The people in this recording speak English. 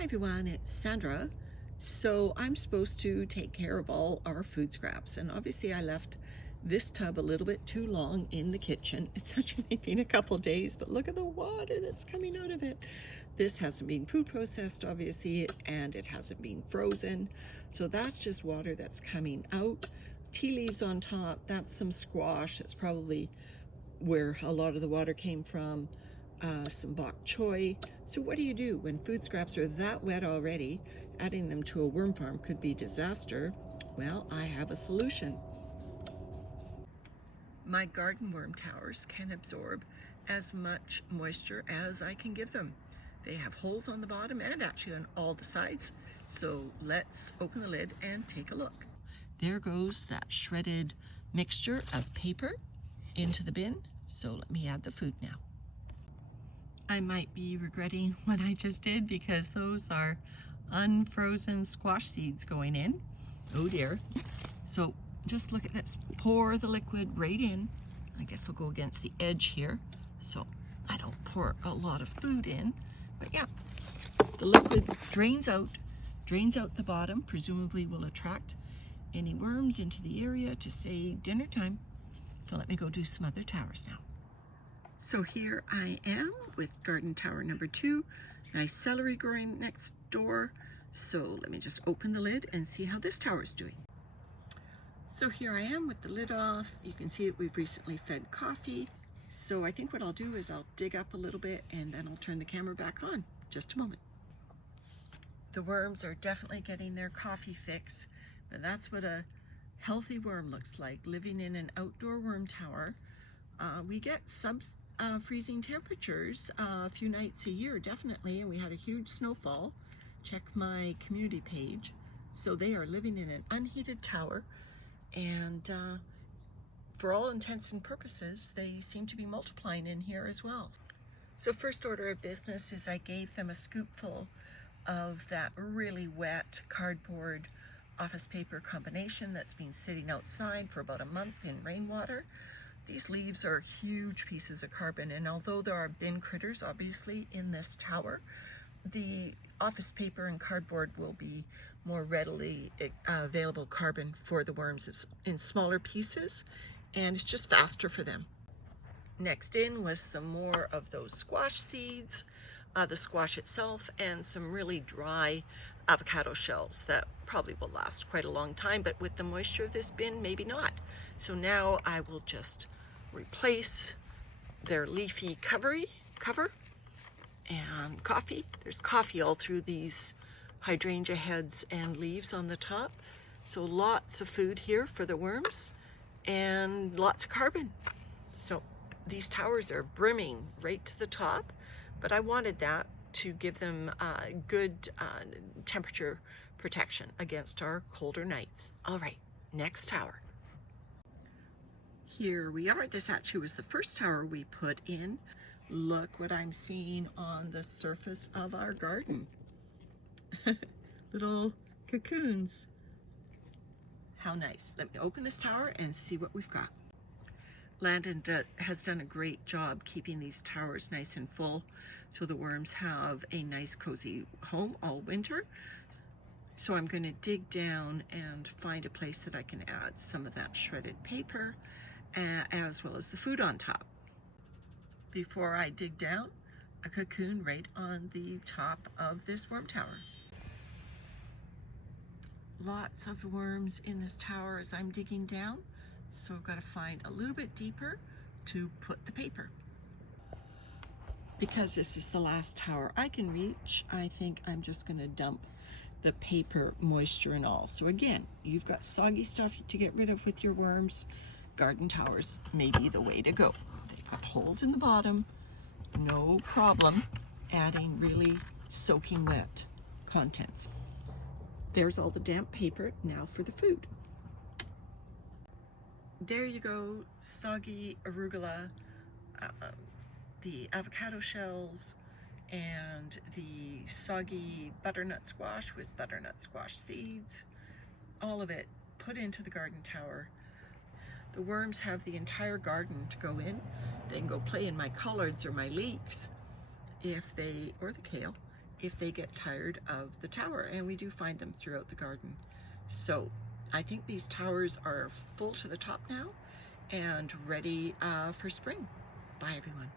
Hi everyone, it's Sandra. So I'm supposed to take care of all our food scraps, and obviously I left this tub a little bit too long in the kitchen. It's actually been a couple days, but look at the water that's coming out of it. This hasn't been food processed obviously, and it hasn't been frozen. So that's just water that's coming out. Tea leaves on top, that's some squash. That's probably where a lot of the water came from. Some bok choy. So what do you do when food scraps are that wet already? Adding them to a worm farm could be disaster. Well, I have a solution. My garden worm towers can absorb as much moisture as I can give them. They have holes on the bottom and actually on all the sides. So let's open the lid and take a look. There goes that shredded mixture of paper into the bin. So let me add the food now. I might be regretting what I just did because those are unfrozen squash seeds going in. Oh dear. So just look at this. Pour the liquid right in. I guess I'll go against the edge here so I don't pour a lot of food in. But yeah, the liquid drains out the bottom, presumably will attract any worms into the area to say dinner time. So let me go do some other towers now. So here I am with garden tower number 2. Nice celery growing next door. So let me just open the lid and see how this tower is doing. So here I am with the lid off. You can see that we've recently fed coffee. So I think what I'll do is I'll dig up a little bit and then I'll turn the camera back on. Just a moment. The worms are definitely getting their coffee fix. And that's what a healthy worm looks like, living in an outdoor worm tower. We get freezing temperatures a few nights a year, definitely, and we had a huge snowfall. Check my community page. So they are living in an unheated tower, and for all intents and purposes, they seem to be multiplying in here as well. So first order of business is I gave them a scoopful of that really wet cardboard office paper combination that's been sitting outside for about a month in rainwater. These leaves are huge pieces of carbon, and although there are bin critters obviously in this tower, the office paper and cardboard will be more readily available carbon for the worms. It's in smaller pieces and it's just faster for them. Next in was some more of those squash seeds, the squash itself, and some really dry avocado shells that probably will last quite a long time, but with the moisture of this bin, maybe not. So now I will just replace their leafy cover and coffee. There's coffee all through these hydrangea heads and leaves on the top. So lots of food here for the worms and lots of carbon. So these towers are brimming right to the top, but I wanted that to give them good temperature protection against our colder nights. All right, next tower. Here we are. This actually was the first tower we put in. Look what I'm seeing on the surface of our garden. Little cocoons. How nice. Let me open this tower and see what we've got. Landon has done a great job keeping these towers nice and full so the worms have a nice cozy home all winter. So I'm going to dig down and find a place that I can add some of that shredded paper as well as the food on top. Before I dig down, a cocoon right on the top of this worm tower. Lots of worms in this tower as I'm digging down, so I've got to find a little bit deeper to put the paper. Because this is the last tower I can reach, I think I'm just going to dump the paper, moisture and all. So again, you've got soggy stuff to get rid of with your worms. Garden towers may be the way to go. They've got holes in the bottom, no problem adding really soaking wet contents. There's all the damp paper. Now for the food. There you go, soggy arugula, the avocado shells, and the soggy butternut squash with butternut squash seeds. All of it put into the garden tower. The worms have the entire garden to go in. They can go play in my collards or my leeks or the kale, if they get tired of the tower, and we do find them throughout the garden. So I think these towers are full to the top now and ready for spring. Bye everyone.